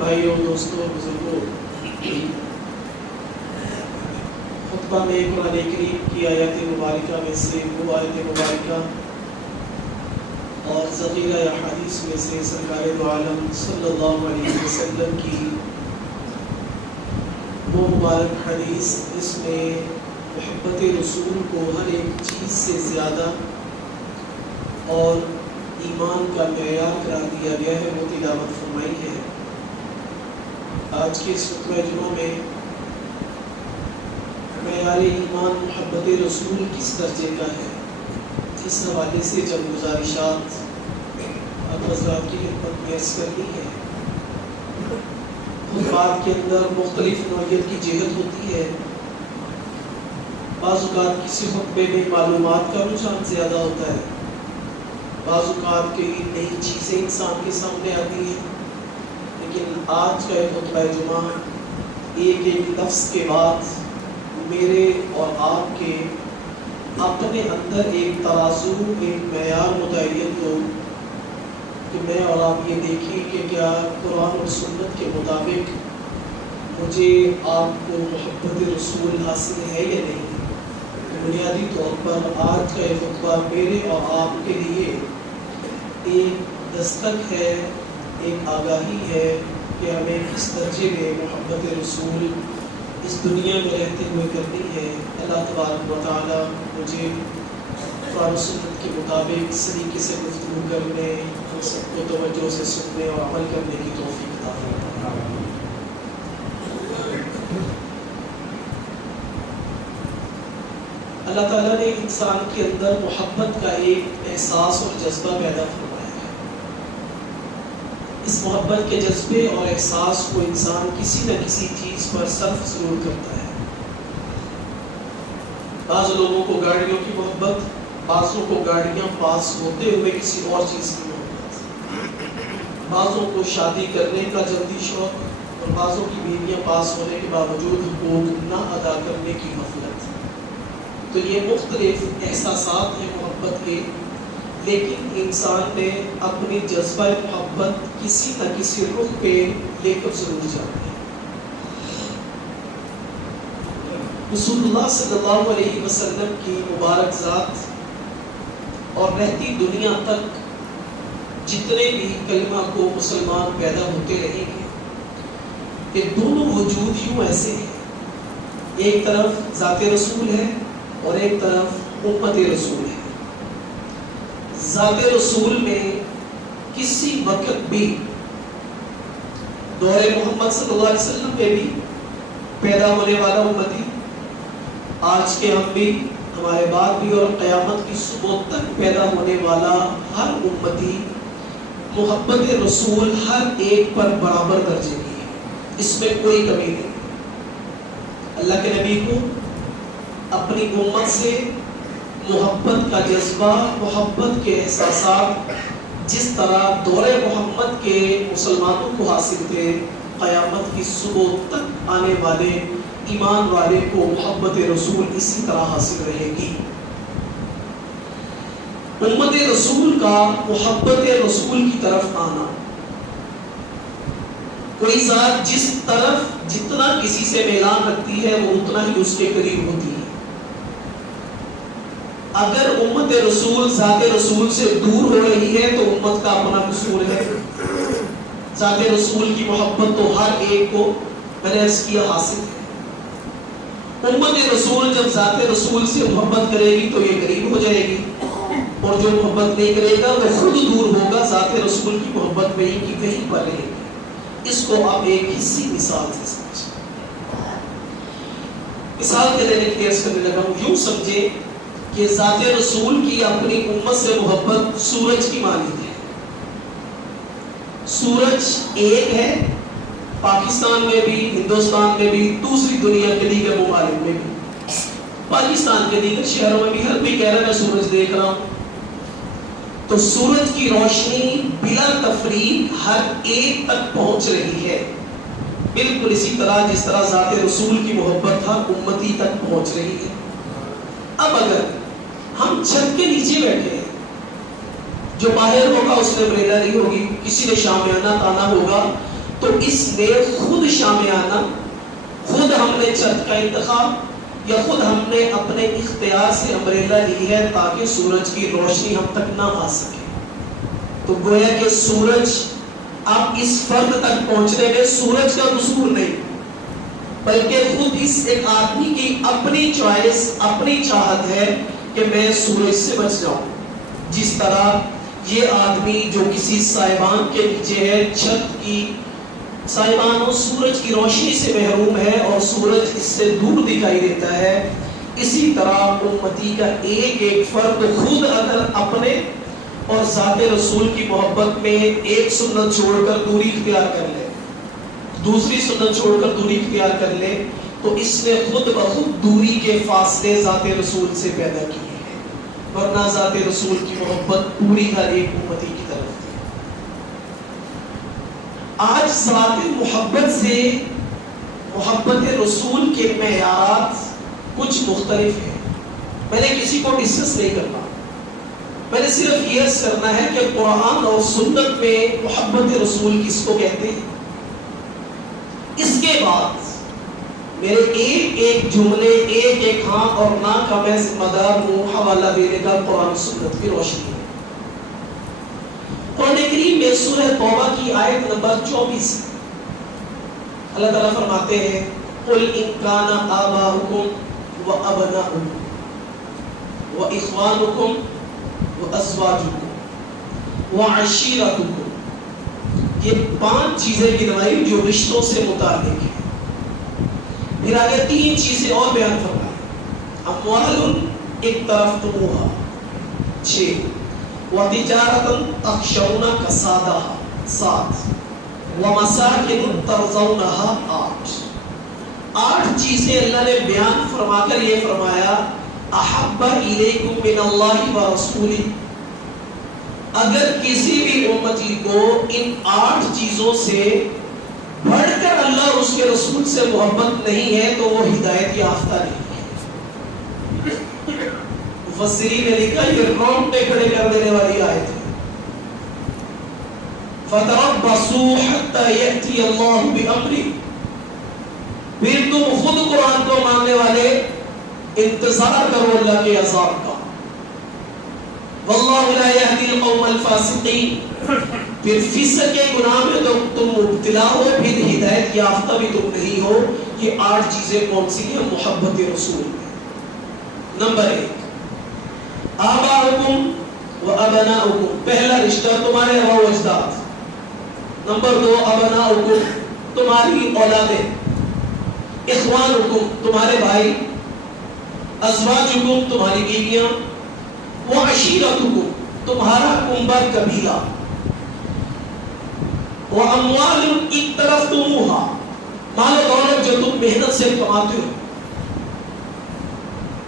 بھائیوں، دوستوں، بزرگوں، خطبہ میں قرآن کریم کی آیات مبارکہ میں سے وہ آیت مبارکہ اور ذخیرہ حدیث میں سے سرکار دو عالم صلی اللہ علیہ وسلم کی وہ مبارک حدیث جس میں محبت رسول کو ہر ایک چیز سے زیادہ اور ایمان کا معیار قرار دیا گیا ہے، وہ تلاوت فرمائی ہے۔ آج کے اس خطبہ جمعہ میں معیار ایمان محبت رسول کس درجے کا ہے، اس حوالے سے جب گزارشات آپ حضرات کی خدمت میں عرض کرنی ہے۔ خطبات کے اندر مختلف نوعیت کی جہت ہوتی ہے۔ بعض اوقات کسی خطبے میں معلومات کا رجحان زیادہ ہوتا ہے، بعض اوقات کئی نئی چیزیں انسان کے سامنے آتی ہیں، لیکن آج کا خطبہ جمعہ ایک ایک لفظ کے بعد میرے اور آپ کے اپنے اندر ایک ترازو، ایک معیار متعین ہو کہ میں اور آپ یہ دیکھیں کہ کیا قرآن اور سنت کے مطابق مجھے آپ کو محبت رسول حاصل ہے یا نہیں۔ بنیادی طور پر آج کا یہ خطبہ میرے اور آپ کے لیے ایک دستک ہے، ایک آگاہی ہے کہ ہمیں کس درجے میں محبت رسول اس دنیا میں رہتے ہوئے کرنی ہے۔ اللہ تبارک و تعالی مجھے قرآن و سنت کے مطابق طریقے سے گفتگو کرنے، ہم سب کو توجہ سے سننے اور عمل کرنے کی توفیق عطا فرمائے۔ اللہ تعالیٰ نے انسان کے اندر محبت کا ایک احساس اور جذبہ پیدا فرمایا ہے۔ اس محبت کے جذبے اور احساس کو انسان کسی نہ کسی چیز پر صرف ضرور کرتا ہے۔ بعض لوگوں کو گاڑیوں کی محبت، بعضوں کو گاڑیاں پاس ہوتے ہوئے کسی اور چیز کی محبت، بعضوں کو شادی کرنے کا جلدی شوق اور بعضوں کی بیویاں پاس ہونے کے باوجود حقوق نہ ادا کرنے کی غفلت۔ تو یہ مختلف احساسات ہیں محبت کے، لیکن انسان نے اپنی جذبہ محبت کسی نہ کسی رخ پہ لے کر ضرور جانا ہے۔ رسول اللہ صلی اللہ علیہ وسلم کی مبارک ذات اور رہتی دنیا تک جتنے بھی کلمہ کو مسلمان پیدا ہوتے رہیں گے، یہ دونوں وجود یوں ایسے ہیں، ایک طرف ذات رسول ہے اور ایک طرف امت رسول ہے۔ ذات رسول میں کسی وقت بھی دور محمد صلی اللہ علیہ وسلم میں بھی پیدا ہونے والا امتی، آج کے ہم بھی، ہمارے بعد بھی اور قیامت کی صبح تک پیدا ہونے والا ہر امتی محبت رسول ہر ایک پر برابر درجے کی ہے، اس میں کوئی کمی نہیں۔ اللہ کے نبی کو اپنی امت سے محبت کا جذبہ، محبت کے احساسات جس طرح دور محمد کے مسلمانوں کو حاصل تھے، قیامت کی صبح تک آنے والے ایمان والے کو محبت رسول اسی طرح حاصل رہے گی۔ امت رسول کا محبت رسول کی طرف آنا، کوئی ذات جس طرف جتنا کسی سے میلان رکھتی ہے وہ اتنا ہی اس کے قریب ہوتی ہے۔ اگر امت رسول ذات رسول سے دور ہو رہی ہے تو امت کا اپنا قصور ہے۔ ذات رسول کی محبت تو ہر ایک کو، میں نے عرض کیا، حاصل ہے۔ امت رسول جب ذات رسول سے محبت کرے گی تو یہ قریب ہو جائے گی، اور جو محبت نہیں کرے گا وہ خود دور ہوگا، ذات رسول کی محبت میں ہی کی کہیں پر رہے گی۔ اس کو آپ ایک حصی مثال سے سمجھیں۔ مثال کے لیے عرض کرنے لگا ہوں، یوں سمجھے کہ ذات رسول کی اپنی امت سے محبت سورج کی مانند ہے۔ سورج ایک ہے، پاکستان میں بھی، ہندوستان میں بھی، دوسری دنیا کے دیگر ممالک میں بھی، پاکستان کے دیگر شہروں میں بھی ہر کوئی کہہ رہا ہے میں سورج دیکھ رہا ہوں۔ تو سورج کی روشنی بلا تفریق ہر ایک تک پہنچ رہی ہے، بالکل اسی طرح جس طرح ذات رسول کی محبت ہر امتی تک پہنچ رہی ہے۔ اب اگر ہم چھت کے نیچے بیٹھے ہیں، جو باہر ہوگا اس نے بریلری ہوگی، کسی نے شامیانہ تانا ہوگا، تو اس نے خود شامیانہ، خود ہم نے چھت کا انتخاب یا خود ہم نے اپنے اختیار سے امبریلا لی ہے تاکہ سورج کی روشنی ہم تک نہ آ سکے. تو گویا کہ سورج اب اس فرد تک پہنچنے میں سورج کا قصور نہیں، بلکہ خود اس ایک آدمی کی اپنی چوائس، اپنی چاہت ہے کہ میں سورج سے بچ جاؤں. جس طرح یہ آدمی جو کسی سائبان کے نیچے ہے، چھت کی سائبان اور سورج کی روشنی سے محروم ہے اور سورج اس سے دور دکھائی دیتا ہے، اسی طرح امتی کا ایک ایک فرد خود اگر اپنے اور ذات رسول کی محبت میں ایک سنت چھوڑ کر دوری اختیار کر لے، دوسری سنت چھوڑ کر دوری اختیار کر لے، تو اس نے خود بخود دوری کے فاصلے ذات رسول سے پیدا کیے ہیں، ورنہ ذات رسول کی محبت پوری ہر ایک امتی کی طرف تھی. آج ذات محبت سے محبت رسول کے معیارات کچھ مختلف ہیں. میں نے کسی کو ڈسکس نہیں کرنا، میں نے صرف یہ کرنا ہے کہ قرآن اور سنت میں محبت رسول کس کو کہتے ہیں. اس کے بعد میرے ایک ایک جملے، ایک ایک ہاں اور نہ کا میں ذمہ دار ہوں حوالہ دینے کا قرآن سنت کی روشنی میں. قرآن کریم میں سورہ توبہ کی آیت نمبر 24 اللہ تعالیٰ فرماتے ہیں قُلْ إِنْ كَانَ آبَاؤُكُمْ وَأَبْنَاؤُكُمْ وَإِخْوَانُكُمْ وَأَزْوَاجُكُمْ وَعَشِيرَتُكُمْ. یہ 5 چیزیں گنوائی جو رشتوں سے متعلق ہیں. پھر آگے 3 چیزیں اور بیان فرمائیں. اموال اقترفتموها 6 وَتِجَارَةً تَخْشَوْنَ كَسَادَهَا 7 وَمَسَاكِنُ تَرْضَوْنَهَا 8 چیزیں اللہ نے بیان فرما کر یہ فرمایا احب الیکم من اللہ ورسولہ. اگر کسی بھی امتی کو ان 8 چیزوں سے بڑھ کر اللہ اور اس کے رسول سے محبت نہیں ہے تو وہ ہدایت یافتہ نہیں ہے. مفسرین نے لکھا یہ رونگٹے کھڑے کر دینے والی آیت ہے. فتربصوا حتى يأتي الله بأمره. پھر تم خود قرآن کو ماننے والے انتظار کرو اللہ کے عذاب کا. واللہ لا يهدي القوم الفاسقین. پھر فسق کے گناہ میں تو تم مبتلا ہو، پھر ہدایت یافتہ بھی تم نہیں ہو. یہ 8 چیزیں کون سی ہیں محبت رسول میں؟ نمبر 1 آباؤکم و ابناؤکم. پہلا رشتہ تمہارے ابا و اجداد. نمبر 2 ابناؤکم تمہاری اولادیں. اخوانکم تمہارے بھائی. ازواجکم تمہاری بیویاں. وعشیرتکم تمہارا کنبہ قبیلہ. واموال اقترفتموها مال و دولت جو تم محنت سے کماتے ہو.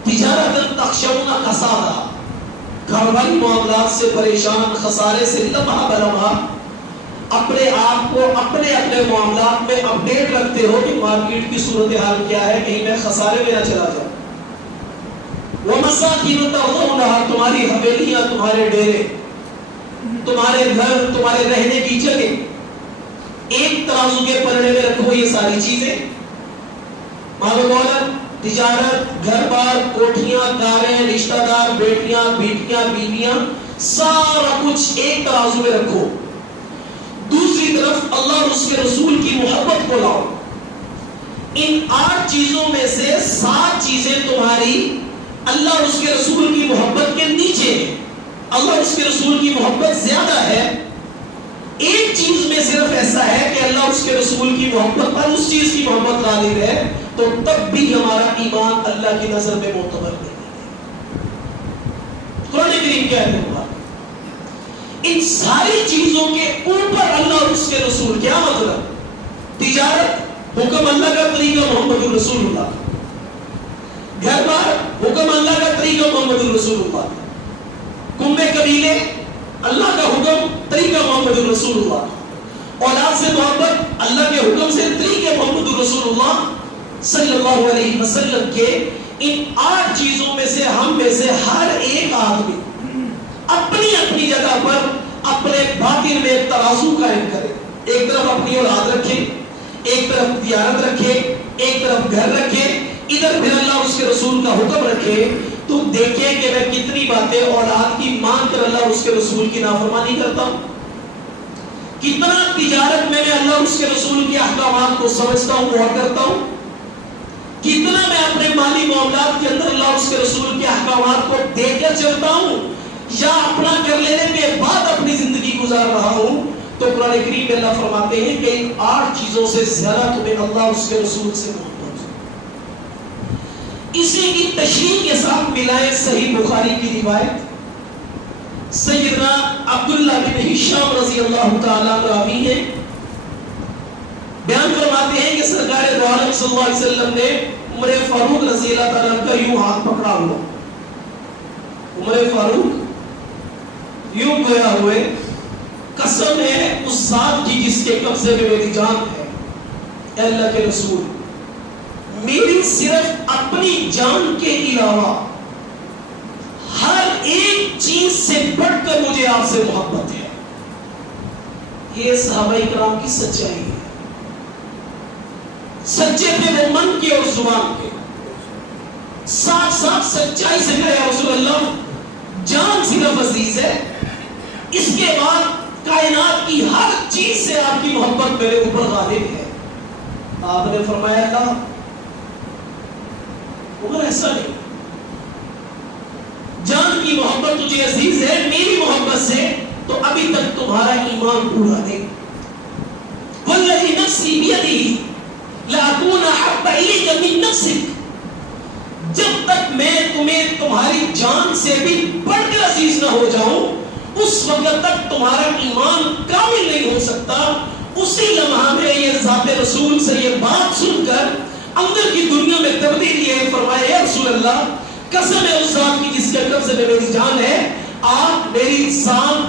تجارت تخشون کسادها کاروباری معاملات سے پریشان، خسارے سے لمحہ بلمحہ اپنے آپ کو اپنے معاملات میں اپڈیٹ رکھتے ہو کہ مارکیٹ کی صورتحال کیا ہے، کہیں میں خسارے میں نہ چلا جاؤں. وَمَسَاكِنُ تَرْضَوْنَهَا تمہاری حویلیاں، تمہارے ڈیرے، تمہارے گھر، تمہارے رہنے کی جگہ ایک ترازو کے پلڑے میں رکھو. یہ ساری چیزیں مال و دولت، تجارت، گھر بار، کوٹھیاں، کاریں، رشتہ دار، بیٹیاں، بیٹیاں، بیویاں، سارا کچھ ایک ترازو میں رکھو. دوسری طرف اللہ اور اس کے رسول کی محبت کو لاؤ. ان 8 چیزوں میں سے 7 چیزیں تمہاری اللہ اور اس کے رسول کی محبت کے نیچے ہیں. اللہ اور اس کے رسول کی محبت زیادہ ہے. ایک چیز میں صرف ایسا ہے کہ اللہ اور اس کے رسول کی محبت پر اس چیز کی محبت غالب ہے، تو تب بھی ہمارا ایمان اللہ کی نظر میں معتبر نہیں ہے. قرآن کریم کہتے ہیں ان ساری چیزوں کے اوپر اللہ اور اس کے رسول. کیا مطلب؟ تجارت حکم اللہ کا طریقہ محمد الرسول اللہ. گھر بار حکم اللہ کا طریقہ محمد الرسول اللہ. کنبے قبیلے اللہ کا حکم طریقہ محمد الرسول اللہ. اولاد سے محبت اللہ کے حکم سے طریقہ محمد الرسول اللہ صلی اللہ علیہ وسلم کے. ان 8 چیزوں میں سے ہم میں سے ہر ایک آدمی اپنی اپنی جگہ پر اپنے باطن میں ترازو قائم کرے. ایک طرف اپنی اولاد رکھے، ایک طرف تجارت رکھے، ایک طرف گھر رکھے، ادھر پھر اللہ اس کے رسول کا حکم رکھے، تو دیکھیں کہ میں کتنی باتیں اولاد کی مان کر اللہ اس کے رسول کی نافرمانی کرتا ہوں، کتنا تجارت میں اللہ اس کے رسول کے احکامات کو سمجھتا ہوں، غور کرتا ہوں، کتنا میں اپنے مالی معاملات کے اندر اللہ اس کے رسول کے احکامات کو دیکھ کر چلتا ہوں، یا اپنا کر لینے کے بعد اپنی زندگی گزار رہا ہوں۔ تو قرآن کریم میں اللہ فرماتے ہیں کہ ان 8 چیزوں سے زیادہ تمہیں اللہ اس کے رسول سے محبت ہے۔ اسی کی تشریح کے ساتھ ملائے صحیح بخاری کی روایت، سیدنا عبداللہ بن ہشام رضی اللہ تعالیٰ راوی ہیں، بیان فرماتے ہیں کہ سرکار دو عالم صلی اللہ علیہ وسلم نے عمر فاروق رضی اللہ تعالیٰ کا یوں ہاتھ پکڑا ہوا، عمر فاروق یوں گویا ہوئے، قسم ہے اس ذات کی جس کے قبضے میں میری جان ہے، اے اللہ کے رسول، میری صرف اپنی جان کے علاوہ ہر ایک چیز سے بڑھ کر مجھے آپ سے محبت ہے۔ یہ صحابہ کرام کی سچائی ہے، سچے تھے وہ من کے اور زبان کے، صاف صاف سچائی سے کہا یا رسول اللہ جان صرف عزیز ہے، اس کے بعد کائنات کی ہر چیز سے آپ کی محبت میرے اوپر غالب ہے۔ آپ نے فرمایا تھا عمر ایسا نہیں، جان کی محبت تجھے عزیز ہے، میری محبت سے تو ابھی تک تمہارا ایمان پورا نہیں۔ والذی نفسی بیدہ لاکون احب الیک من نفسک، جب تک میں تمہیں تمہاری جان سے بھی بڑھ کر عزیز نہ ہو جاؤں اس وقت تک تمہارا ایمان کامل نہیں ہو سکتا۔ اسی لمحہ میں یہ ذات رسول سے یہ بات سن کر اندر کی دنیا میں تبدیلی ہے، فرمایا یا رسول اللہ قسم ہے اس ذات کی جس کے قبضے میں میری جان ہے، آپ میری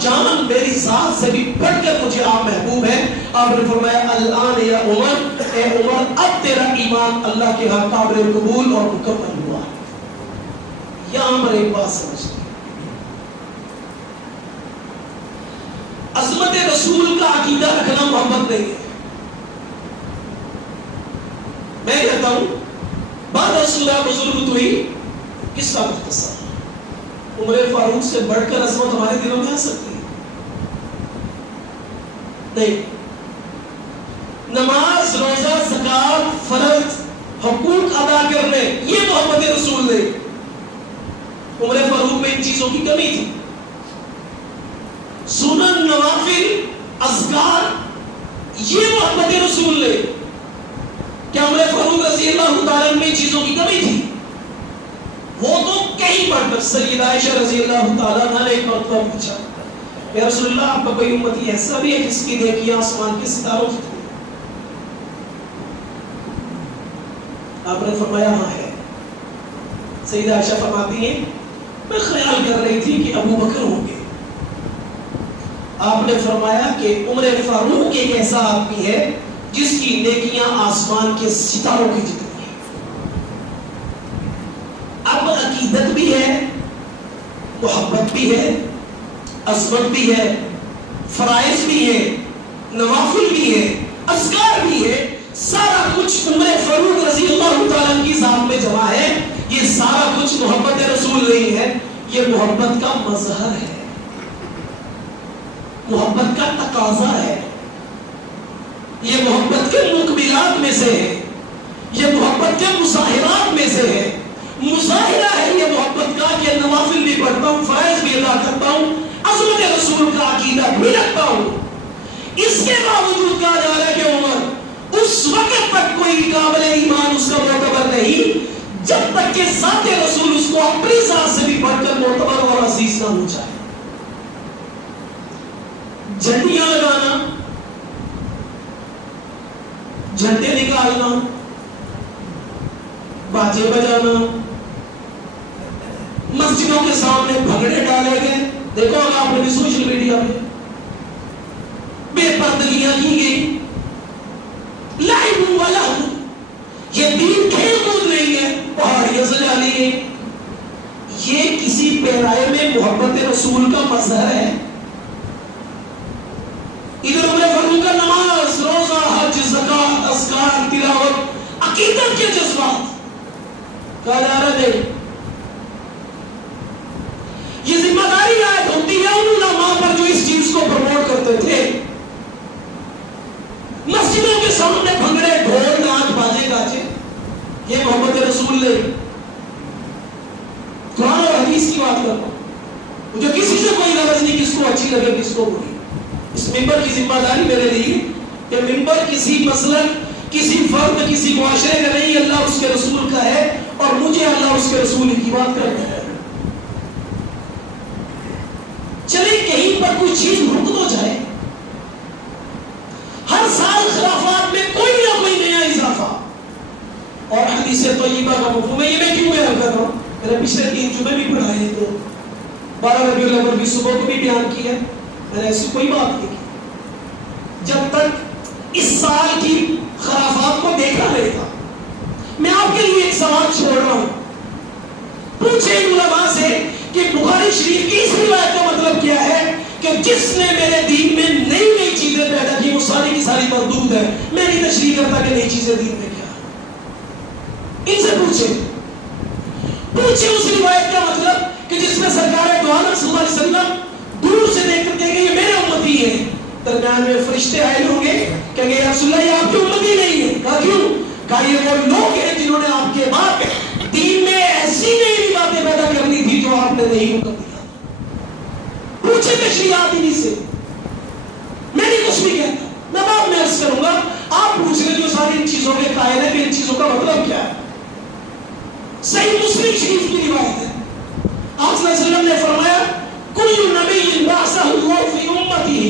جان میری ذات سے بھی بڑھ کر مجھے آپ محبوب ہیں۔ آپ نے فرمایا الان یا عمر، اے عمر اب تیرا ایمان اللہ کے ہاں قابل قبول اور مکمل ہوا۔ یہاں پر ایک بات سمجھتے عظمت رسول کا عقیدہ رکھنا محبت نہیں ہے۔ میں کہتا ہوں بعد رسول اللہ بزرگ تو ہی کس کا مختصر، عمر فاروق سے بڑھ کر عظمت ہمارے دلوں میں آ سکتی ہے؟ نہیں۔ نماز، روزہ، زکات، فرض، حقوق ادا کرنے، یہ محبت رسول نہیں۔ عمر فاروق میں ان چیزوں کی کمی تھی۔ سنن، نوافل، اذکار، یہ محبت رسول نے، کیا عمر فاروق رضی اللہ تعالیٰ میں چیزوں کی کمی تھی؟ وہ تو کہیں بڑھ کر سیدہ عائشہ رضی اللہ تعالیٰ نے ایک مرتبہ پوچھا یا رسول اللہ آپ کا کوئی امتی ایسا بھی ہے جس کی نیکیاں آسمان کے ستاروں کی تھی؟ آپ نے فرمایا ہاں ہے۔ سیدہ عائشہ فرماتی ہیں میں خیال کر رہی تھی کہ ابو بکر ہوں گے۔ آپ نے فرمایا کہ عمر فاروق ایک ایسا آدمی ہے جس کی نیکیاں آسمان کے ستاروں کی جتنی ہیں۔ اب عقیدت بھی ہے، محبت بھی ہے، عظمت بھی ہے، فرائض بھی ہے، نوافل بھی ہے، اذکار بھی ہے، سارا کچھ عمر فاروق رضی اللہ تعالیٰ کی ذات میں جمع ہے۔ یہ سارا کچھ محبت رسول نہیں ہے، یہ محبت کا مظہر ہے، محبت کا تقاضا ہے، یہ محبت کے مقبلات میں سے ہے، یہ محبت کے مظاہرات میں سے ہے۔ مظاہرہ ہے یہ محبت کا کہ نوافل بھی پڑھتا ہوں، فرائض بھی ادا کرتا ہوں، عظمت رسول کا عقیدہ بھی رکھتا ہوں۔ اس کے باوجود کہا جا رہا ہے کہ عمر اس وقت تک کوئی قابل ایمان اس کا معتبر نہیں جب تک کہ ذات رسول اس کو اپنی ذات سے بھی بڑھ کر معتبر اور عزیز نہ ہو جائے۔ جھنڈیاں لگانا، جھنڈے نکالنا، باجے بجانا، مسجدوں کے سامنے بھگڑے ڈالے گئے، دیکھو اگر آپ نے بھی سوشل میڈیا میں بے پردگیاں کی گئی، لعب و لہو، یہ دین کھیل کود نہیں ہے، پہاڑیاں سجا لی گئی، یہ کسی پیرائے میں محبت رسول کا مظہر ہے۔ ادھر عمر فاروق کا نماز اذکار، تلاوت، عقیدت کے جذبات. کہا جا رہا نہیں، یہ ذمہ داری عائد ہوتی ہے ان علماء پر جو اس چیز کو پروموٹ کرتے تھے. مسجدوں کے سامنے بھنگڑے، ڈھول، ناچ، باجے، گاجے، یہ محبت رسول نہیں. قرآن اور حدیث کی بات کرتا ہوں، جو کسی سے کوئی غرض نہیں کس کو اچھی لگے کس کو بری. اس ممبر کی ذمہ داری میرے لیے کہ ممبر کسی مسلک، کسی فرد، کسی معاشرے کا نہیں، اللہ اس کے رسول کا ہے اور مجھے اللہ اس کے رسول کی بات کرنا ہے. چلے کہیں پر کوئی چیز رک تو جائے. ہر سال خلافات میں کوئی نہ کوئی نیا اضافہ. اور حدیث طیبہ کا مفہوم ہے، یہ میں کیوں بیان کر رہا ہوں؟ میں نے پچھلے 3 جمعے بھی پڑھائے ہیں، تو 12 ربیع الاول کی صبح کو بھی بیان کیا. میں نے ایسی کوئی بات نہیں کی جب تک اس سال کی خرافات کو دیکھا نہیں تھا. میں آپ کے لیے ایک سوال چھوڑ رہا ہوں. پوچھیں علماء سے کہ بخاری شریف کی اس روایت کا مطلب کیا ہے کہ جس نے میرے دین میں نئی نئی چیزیں پیدا کی وہ ساری کی ساری مردود ہے. میں نہیں تشریح کرتا کہ نئی چیزیں دین میں کیا. ان سے پوچھیں اس روایت کا مطلب کہ جس میں سرکار دو عالم صلی اللہ علیہ وسلم دور سے دیکھ کر کہیں گے یہ میرے امتی ہیں. درمیان میں فرشتے آئے ہوں گے کہیں گے یا رسول اللہ یہ آپ کی امتی نہیں ہے. کہا کیوں؟ کہا یہ وہ لوگ ہیں جنہوں نے آپ کے بعد دین میں ایسی نئی باتیں پیدا کرنی تھی جو آپ نے نہیں کر دیا. پوچھے تشریحات انہی سے. میں نہیں کچھ بھی کہتا، میں بعد میں عرض کروں گا. آپ پوچھ رہے جو ساری ان چیزوں کے قائل ہے کہ ان چیزوں کا مطلب کیا ہے. صحیح مسلم شریف کی روایت ہے، آپ صلی اللہ علیہ وسلم نے فرمایا کل نبی بعثہ اللہ فی امتہ،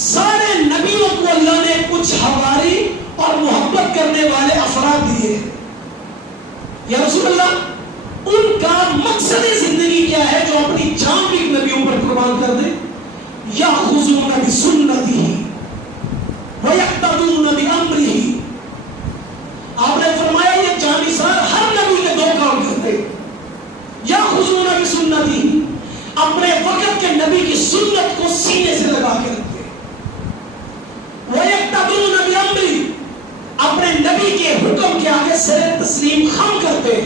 سارے نبیوں کو اللہ نے کچھ حواری اور محبت کرنے والے افراد دیے. یا رسول اللہ ان کا مقصد زندگی کیا ہے جو اپنی جان بھی نبیوں پر قربان کر دے؟ یاخذون بسنتہ ویقتدون بامرہ. آپ نے فرمایا یہ جانثار ہر نبی کے 2 کام کرتے. یاخذون بسنتہ، اپنے وقت کے نبی کی سنت کو سینے سے لگا کے رکھتے. ویقتدون بامرہ، اپنے نبی کے حکم کے آگے سر تسلیم خم کرتے.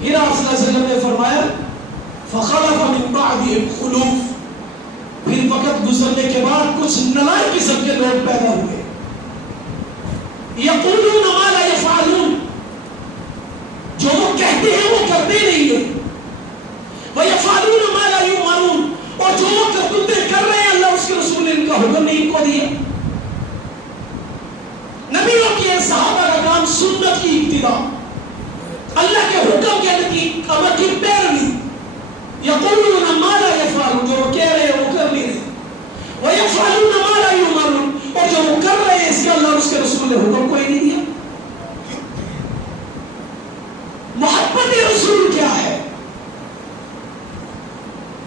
پھر آپ صلی اللہ علیہ وسلم نے فرمایا فخلف من بعدهم خلوف، پھر وقت گزرنے کے بعد کچھ نالائق قسم کے لوگ پیدا ہوئے. یقولون ما لا یفعلون، جو وہ کہتے ہیں وہ کرتے نہیں ہیں. ویفعلون ما لا یؤمرون، اور جو وہ کرتوتیں کر رہے ہیں اللہ اس کے رسول نے ان کا حکم نہیں ان کو دیا. نبیوں کے صحابہ کا کام سنت کی ابتداء، اللہ کے حکم کے امر کی پیروی. یقولون ما لا یفعلون، جو وہ کہہ رہے ہیں وہ کر نہیں رہے. ویفعلون ما لا یؤمرون، اور جو وہ کر رہے ہیں اس کا اللہ اس کے رسول نے حکم کوئی نہیں دیا. محبت رسول کیا ہے؟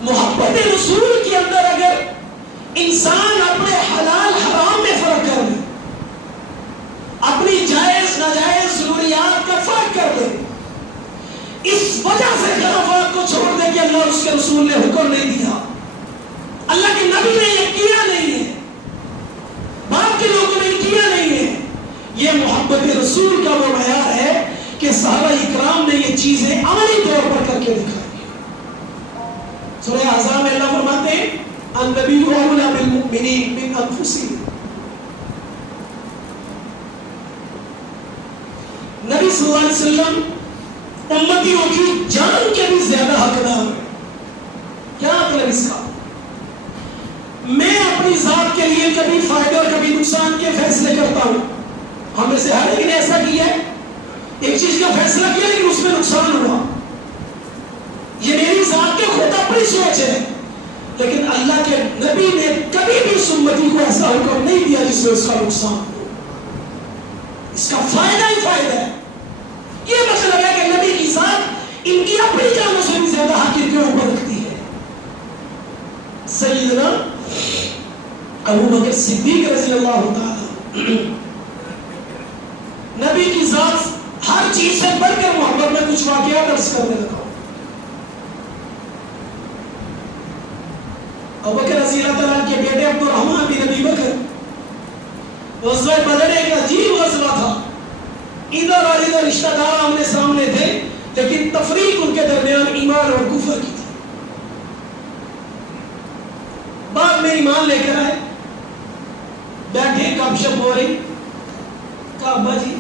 محبت رسول کے اندر اگر انسان اپنے حلال حرام میں فرق کر دے، اپنی جائز ناجائز ضروریات کا فرق کر دے، اس وجہ سے خلافات کو چھوڑ دے کہ اللہ اس کے رسول نے حکم نہیں دیا، اللہ کے نبی نے یہ کیا نہیں ہے، بعد کے لوگوں نے کیا نہیں ہے. یہ محبت رسول کا وہ معیار ہے کہ صحابہ اکرام نے یہ چیزیں عملی طور پر کر کے دکھائی. سورہ احزاب میں اللہ فرماتے ہیں النبی اولی بالمؤمنین من انفسہم، نبی صلی اللہ علیہ وسلم امتیوں کی جان کے بھی زیادہ حقدار ہے. کیا مطلب اس کا؟ میں اپنی ذات کے لیے کبھی فائدہ اور کبھی نقصان کے فیصلے کرتا ہوں. ہم میں سے ہر ایک نے ایسا کیا ہے، ایک چیز کا فیصلہ کیا لیکن اس میں نقصان ہوا. یہ میری ذات کے خود اپنی سوچ ہے، لیکن اللہ کے نبی نے کبھی بھی اس امتی کو ایسا حکم نہیں دیا جس سے اس کا نقصان ہو. اس کا فائدہ ہی فائدہ ہے. یہ مطلب ہے کہ نبی کی ذات ان کی اپنی جانوں سے بھی زیادہ حقیقت کے اوپر رکھتی ہے. سیدنا ابو بکر صدیق رضی اللہ تعالی نبی کی ذات ہر چیز سے بڑھ کر محبت میں کچھ واقعات عرض کرنے لگا. ابو بکر رضی اللہ تعالیٰ کے بیٹے عبد الرحمن بن ابی بکر غزوہ بدر ایک عجیب غزوہ تھا، ادھر اور ادھر رشتہ دار آمنے سامنے تھے، لیکن تفریق ان کے درمیان ایمان اور کفر کی تھی۔ بعد میں ایمان لے کر آئے، بیٹھے گپ شپ ہو رہی، کہا ابا جی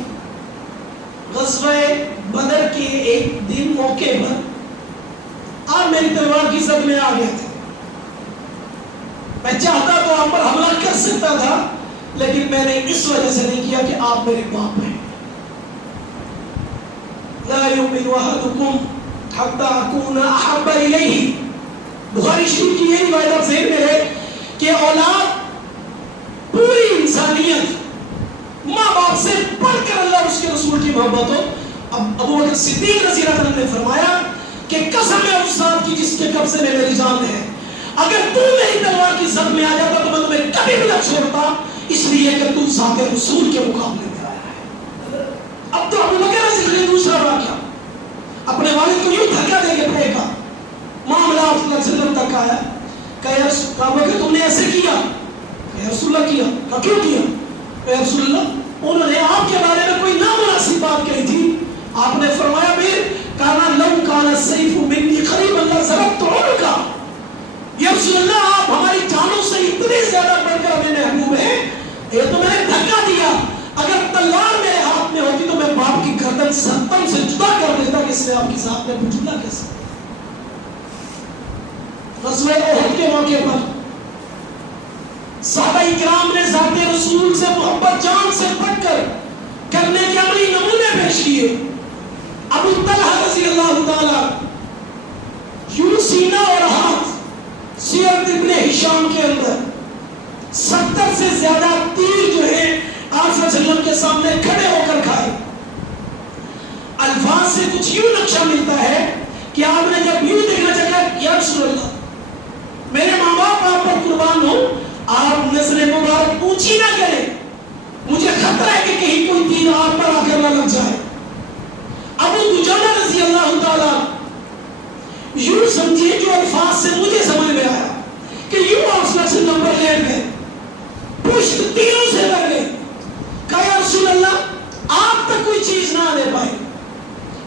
غزوہ بدر کے ایک دن موقع پر آپ میری تلوار کی زد میں آ گئے تھے، میں چاہتا تو آپ پر حملہ کر سکتا تھا، لیکن میں نے اس وجہ سے نہیں کیا کہ آپ میرے باپ ہیں۔ لا يؤمن أحدكم حتى أكون أحب إليه، بخاری شریف کی یہ روایت آپ ذہن میں ہے کہ اولاد پوری انسانیت ماں باپ سے بڑھ کر اللہ اور اس کے رسول کی محبت ہو۔ اب ابو بکر صدیق رضی اللہ عنہ نے فرمایا کہ قسم ہے اس ذات کی جس کے قبضے میں میری جان ہے، اگر تو میری تلوار کی زد میں آ جاتا تو میں تمہیں کبھی بھی نہ چھوڑتا، اس لیے کہ تو ذات رسول کے مقابلے میں آیا ہے۔ اب تو ابو بکر رضی اللہ عنہ دوسرا واقعہ، اپنے والد کو یوں دھکا دے کے پھینکا، معاملہ صلی اللہ علیہ وسلم تک آیا، کہا کہ تم نے ایسے کیا؟ کہ رسول اللہ کیا؟ کہا کیوں کیا؟ کہ رسول اللہ انہوں نے آپ کے بارے میں کوئی نامناسب بات کہی تھی، آپ نے فرمایا پھر کانا لو کانا سیف منی قریب اللہ ضربت عنقا، یا رسول اللہ آپ ہماری جانوں سے اتنے زیادہ بڑھ کر ہمیں محبوب ہیں، یہ تو میں نے دھکا دیا، اگر تلوار میرے ہاتھ میں ہوتی تو میں باپ کی گردن ستم سے جدا کر دیتا کہ اس نے آپ کی ذات میں بجلا کیسے۔ غزوہ احد کے موقع پر صحابہ اکرام نے ذات رسول سے محبت جان سے بڑھ کر کرنے کے عملی نمونے پیش کیے۔ ابو طلحہ رضی اللہ تعالی یوں سینہ اور ہاتھ سیرت ابن ہشام کے اندر 70 سے زیادہ تیر جو ہیں آپ صلی اللہ علیہ وسلم کے سامنے کھڑے ہو کر کھائے۔ الفاظ سے کچھ یوں نقشہ ملتا ہے کہ آپ نے جب یوں دیکھنا چاہا یا رسول اللہ میرے ماں باپ آپ پر قربان ہو، آپ نظر مبارک اونچی نہ کریں، مجھے خطرہ ہے کہ کہیں کوئی تیر آپ پر آ کر نہ لگ جائے۔ ابو دجانہ رضی اللہ تعالی یوں سمجھے جو الفاظ سے مجھے سمجھ میں آیا کہ یوں آپ صلی اللہ علیہ وسلم پر لیٹ گئے، پشت تیروں سے لگ گئے، کہا یا رسول اللہ آپ تک کوئی چیز نہ آنے پائے۔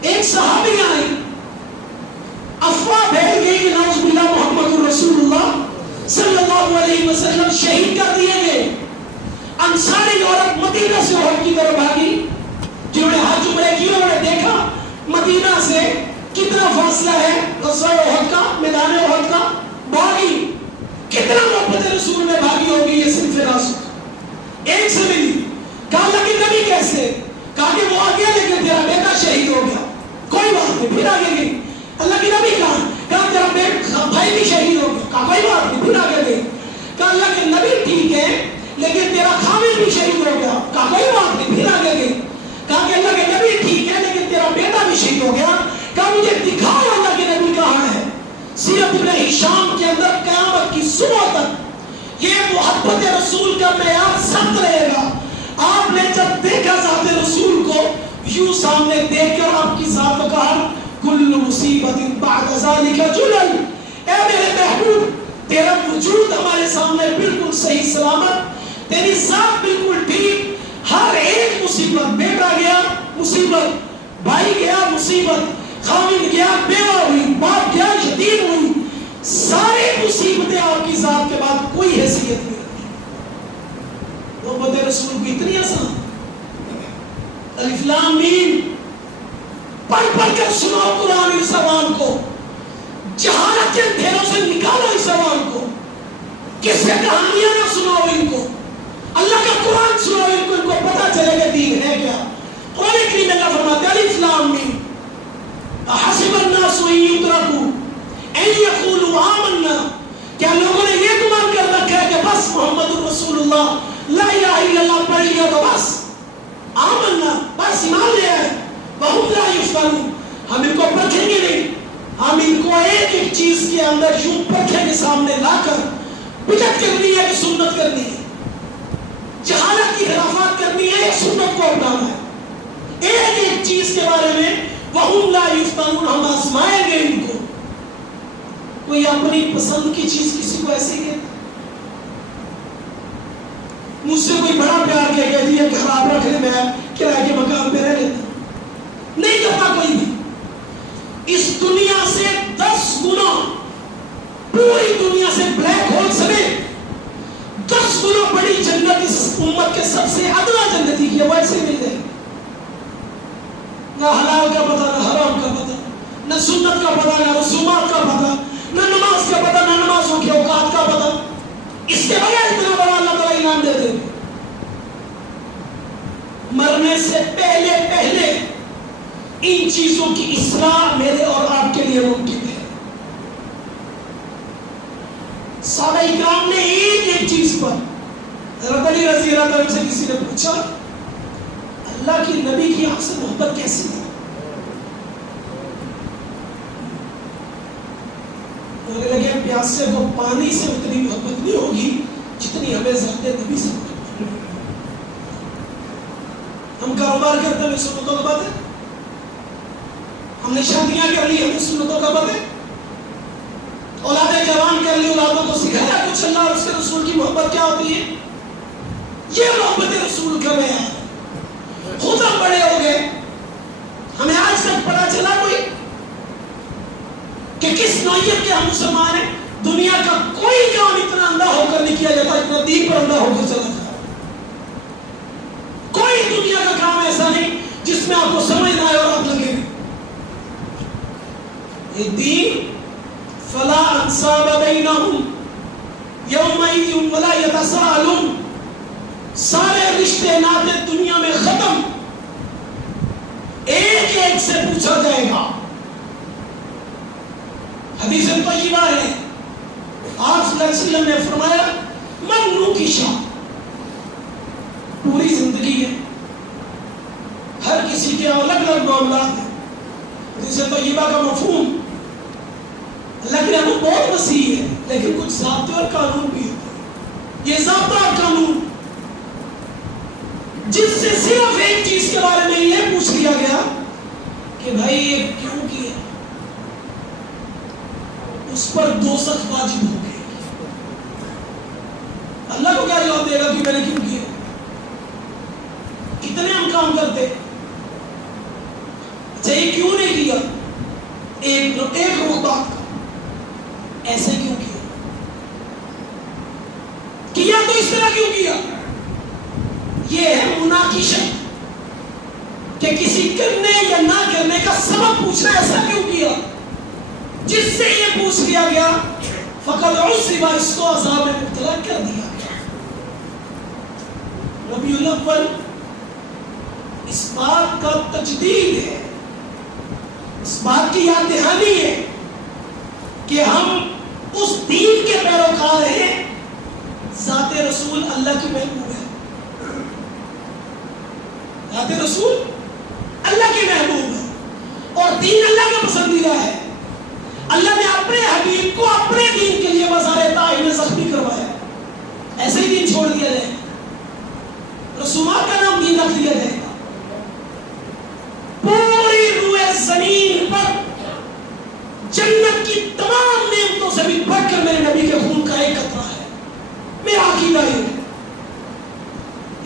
ایک صحابی آئی، افواہ پھیل گئی کہ نعوذ باللہ محمد رسول اللہ صلی اللہ علیہ وسلم شہید کر دیے گئے۔ انصاری عورت مدینہ سے احد کی طرف بھاگی، جنہوں نے حج عمرہ کی انہوں نے دیکھا مدینہ سے کتنا فاصلہ ہے غزوہ احد کا، میدان احد کا، بھاگی، کتنا محبت رسول میں بھاگی ہوگی یہ صرف ناسک۔ ایک سے ملی، کہا اللہ کے نبی کیسے؟ کہا کہ وہ آگیا لیکن تیرا بیٹا شہید ہو گیا، کوئی بات نہیں، پھر آگے گئی، اللہ کے نبی کہا تیرا بھائی بھی شہید ہو گیا، کہا کوئی بات نہیں، پھر آگے گئی، کہا اللہ کے نبی ٹھیک ہے لیکن تیرا خامد بھی شہید ہو گیا، کہا کوئی بات نہیں، پھر آگے گئی، کہا کہ اللہ کے نبی ٹھیک ہے لیکن تیرا بیٹا بھی شہید ہو گیا، کہا مجھے دکھاؤ اللہ کے نبی کہاں ہے۔ سیرت ابن ہشام کے اندر قیامت کی صبح تک یہ محبت رسول کا معیار سخت رہے گا۔ آپ نے جب دیکھا ذات رسول کو یوں سامنے دیکھ کر آپ کی ذات کو کہا کل مصیبت بعد ذلك جلل، اے میرے محبوب تیرا وجود ہمارے سامنے بالکل صحیح سلامت، تیری ذات بالکل ٹھیک، ہر ایک مصیبت، بیٹا گیا مصیبت، بھائی گیا مصیبت، خامد گیا بیوہ ہوئی، باپ گیا یتیم ہوئی، ساری مصیبتیں آپ کی ذات کے بعد کوئی حیثیت نہیں رکھتی۔ محبت رسول کو اتنی آسان، الف لام میم پڑھ پڑھ کر سناؤ قرآن اس زبان کو، جہالت کے اندھیروں سے نکالو اس زبان کو، کس سے کہانیاں نہ سناؤ ان کو، اللہ کا قرآن سناؤ ان کو پتہ چلے گا دین ہے کیا۔ قرآن کریم میں اللہ فرماتا ہے الف لام میم حسب الناس ان یترکوا ان یقولوا آمنا، کیا لوگوں نے یہ گمان کر رکھا ہے کہ بس محمد رسول اللہ لا الہ الا اللہ پڑھ لیا تو بس آمنا، بس ایمان لے آئے، وَهُمْ لَا يُفْتَنُونَ، ہم ان کو پرکھیں گے نہیں، ہم ان کو ایک ایک چیز کے اندر یوں پرکھیں کے سامنے لا کر بدعت کرنی ہے کہ سنت کرنی ہے، جہالت کی خرافات کرنی ہے یا سنت کو اپنانا ہے، ایک ایک چیز کے بارے میں وَهُمْ لَا يُفْتَنُونَ ہم آزمائیں گے ان کو۔ کوئی اپنی پسند کی چیز کسی کو ایسے ہی کہتا، مجھ سے کوئی بڑا پیار کیا کہ جی گھر آپ رکھ لیں، میں کرائے کے مکان پہ رہ لیتا ہوں، نہیں کرتا کوئی بھی۔ اس دنیا سے 10 گنا، پوری دنیا سے بلیک ہول سمیت 10 گنا بڑی جنت اس امت کے سب سے ادنا جنتی کی ہے، وہ ایسے مل جائے، نہ حلال کا پتہ، نہ حرام کا پتہ، نہ سنت کا پتہ، نہ رسومات کا پتہ، نہ نماز کا پتہ، نہ نمازوں کے اوقات کا پتہ۔ اس کے بغیر اتنا بڑا اللہ تعالیٰ انعام دے دے۔ مرنے سے پہلے پہلے ان چیزوں کی اصلاح میرے اور آپ کے لیے ممکن ہے۔ صحابہ اکرام نے ایک چیز پر، حضرت علی رضی اللہ عنہ سے کسی نے پوچھا اللہ کی نبی کی آپ سے محبت کیسی ہے؟ انہوں نے لگے پیاسے کو پانی سے اتنی محبت نہیں ہوگی جتنی ہمیں ذات نبی سے محبت ہے۔ ہم کاروبار کرتے ہیں سنتوں کا بات ہے، ہم نے شادیاں کر لی ہمیں سنتوں کا بات ہے، اولادیں جوان کر لی اولادوں کو سکھایا کچھ اللہ اور اس کے رسول کی محبت کیا ہوتی ہے، یہ محبت رسول کا بیان ہے۔ خود ہم بڑے ہو گئے، ہمیں آج تک پتا چلا کوئی کہ کس نوعیت کے ہم مسلمان ہیں؟ دنیا کا کوئی کام اتنا اندھا ہو کر نہیں کیا جاتا اتنا دین پر اندھا ہو کر چلا جاتا۔ کوئی دنیا کا کام ایسا نہیں جس میں آپ کو سمجھ نہ آئے اور آپ لگے۔ یہ دین فلا انصاب بینہم یومئذ ولا یتساءلون، سارے رشتے ناطے دنیا میں ختم، ایک ایک سے پوچھا جائے گا۔ حدیث طیبہ ہے، آپ صلی اللہ علیہ وسلم نے فرمایا من نوکشا، پوری زندگی ہے، ہر کسی کے الگ الگ معاملات ہیں۔ حدیث طیبہ کا مفہوم اللہ کی رحمت بہت وسیع ہے، لیکن کچھ ضابطے اور قانون بھی ہوتے ہیں۔ یہ ضابطہ اور قانون جس سے صرف ایک چیز کے بارے میں یہ پوچھ لیا گیا کہ بھائی یہ کیوں کیا، اس پر دوزخ واجب ہو گئی۔ اللہ کو کیا جواب دے گا کہ میں نے کیوں کیا؟ کتنے ہم کام کرتے، اچھا یہ کیوں نہیں کیا، ایک رخ بات کا، ایسے کیوں کیا تو اس طرح کیوں کیا؟ یہ ہے مناقشت، کہ کسی کرنے یا نہ کرنے کا سبب پوچھنا، ایسا کیوں کیا؟ جس سے یہ پوچھ لیا گیا فقط عصب، اس کو عذاب میں مبتلا کر دیا گیا۔ ربیع الاول اس بات کا تجدید ہے، اس بات کی یاد دہانی ہے کہ ہم اس دین کے پیروکار ہیں، ذات رسول اللہ کی محبوب ہے، ذات رسول اللہ کی محبوب ہے اور دین اللہ کا پسندیدہ ہے۔ اللہ نے اپنے حبیب کو اپنے دین کے لیے بازار طائف میں زخمی کروایا، ایسے ہی دین چھوڑ دیا جائے گا، رسومات کا نام دین رکھ دیا جائے گا؟ پوری روئے زمین پر جنت کی تمام نعمتوں سے بھی بڑھ کر میرے نبی کے خون کا ایک قطرہ ہے۔ میرا عقیدہ یہ ہے،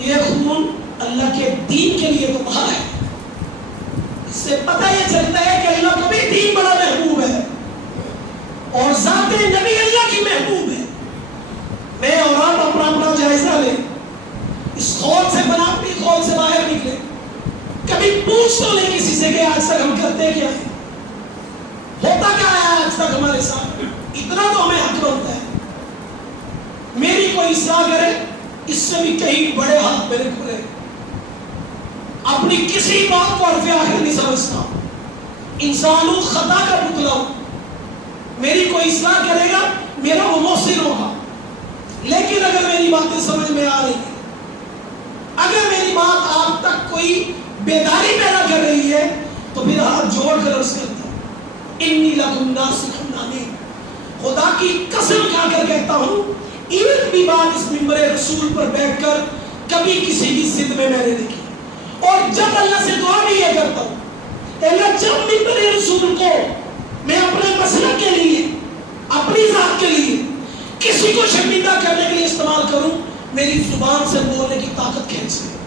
یہ خون اللہ کے دین کے لیے تو بہا ہے۔ اس سے پتہ یہ چلتا ہے کہ اللہ کو بھی دین بڑا محبوب ہے اور ذات نبی اللہ کی محبوب ہے۔ میں اور آپ اپنا اپنا جائزہ لیں، اس خول سے بنا اپنی خول سے باہر نکلے، کبھی پوچھ تو لیں کسی سے کہ آج تک ہم کرتے کیا ہیں، ہوتا کیا ہے آج تک ہمارے ساتھ، اتنا تو ہمیں حق بنتا ہے۔ میری کوئی اصلاح کرے، اس سے بھی کہیں بڑے ہاتھ میرے کھلے، اپنی کسی بات کو عرف آخر نہیں سمجھتا، انسانوں خطا کا پتلا ہوں، میری کوئی اصلاح کرے گا میرا وہ محسن ہوگا، لیکن اگر میری باتیں سمجھ میں آ رہی ہیں، اگر میری بات آپ تک کوئی بیداری پیدا کر رہی ہے، تو پھر ہاتھ جوڑ کر عرض کرتا ہوں انی لکم ناصح امین، خدا کی قسم کھا کر کہتا ہوں ایک بھی بات اس منبر رسول پر بیٹھ کر کبھی کسی کی ضد میں نے نہیں کی۔ اور جب اللہ سے دعا بھی یہ کرتا ہوں اللہ جب منبر رسول کو میں اپنے مسلک کے لیے، اپنی ذات کے لیے کسی کو شرمندہ کرنے کے لیے استعمال کروں، میری زبان سے بولنے کی طاقت کھینچ لے.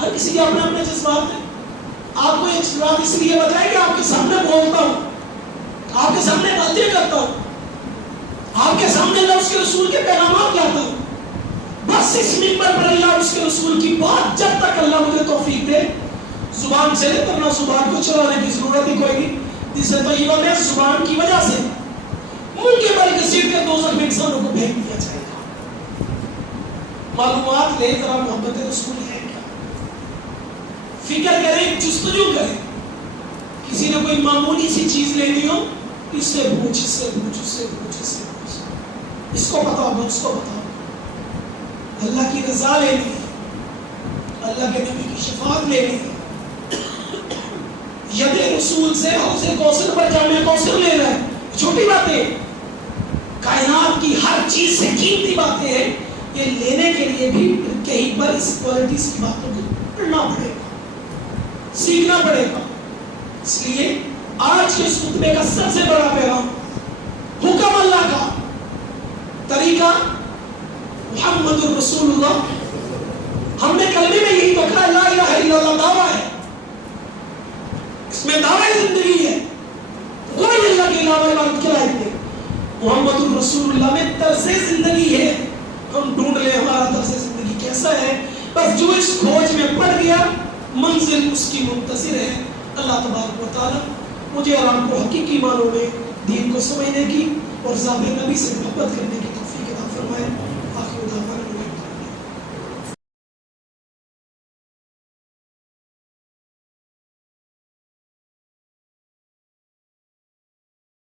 ہر کسی کے اپنے اپنے جذبات ہیں. آپ کو یہ جذبات اس لیے بتائیں کہ آپ کے سامنے بولتا ہوں, آپ کے سامنے باتیں کرتا ہوں, آپ کے سامنے اللہ اس کے رسول کے پیغامات لاتا ہوں. بس اس منبر پر اللہ اس کے رسول کی بات جب تک اللہ مجھے توفیق دے زبان سے لے کرنا, زبان کو چلانے کی ضرورت ہی کوئی نہیں. جس سے طیبہ میں زبان کی وجہ سے ملک بل کثیر کے دوزخ میں انسانوں کو پھینک دیا جائے گا. معلومات لے کر محبت رسول ہے کیا, فکر کریں, جستجو کریں. کسی نے کوئی معمولی سی چیز لینی ہو, اس سے پوچھ, اس سے پوچھ, اس سے پوچھ, اس سے پوچھ, اس کو بتاؤ, اس کو بتاؤ. اللہ کی رضا لینی ہے, اللہ کے نبی کی شفاعت لینی ہے. ید رسول سے حوض کوثر پر جامع کوثر لینا ہے, چھوٹی باتیں. کائنات کی ہر چیز سے قیمتی باتیں ہیں. یہ لینے کے لیے بھی کہیں پر اس کوالٹیز کی باتوں کو پڑھنا پڑے گا, سیکھنا پڑے گا. اس لیے آج کے اس خطبے کا سب سے بڑا پیغام حکم اللہ کا, طریقہ محمد الرسول اللہ. ہم نے کلمے میں یہی تو کہا لا الہ الا اللہ دعویٰ ہے, اس میں دعویٰ زندگی ہے, کوئی اللہ کے علاوہ عبادت کے لائق نہیں. محمد الرسول اللہ میں طرز زندگی ہے. ہم ڈھونڈ لیں ہمارا طرز زندگی کیسا ہے, بس جو اس کھوج میں پڑ گیا منزل اس کی منتظر ہے. اللہ تبارک و تعالی مجھے اور آپ کو حقیقی معنوں میں دین کو سمجھنے کی اور ذات نبی سے محبت کرنے کی توفیق عطا فرمائے. آخر دعوانا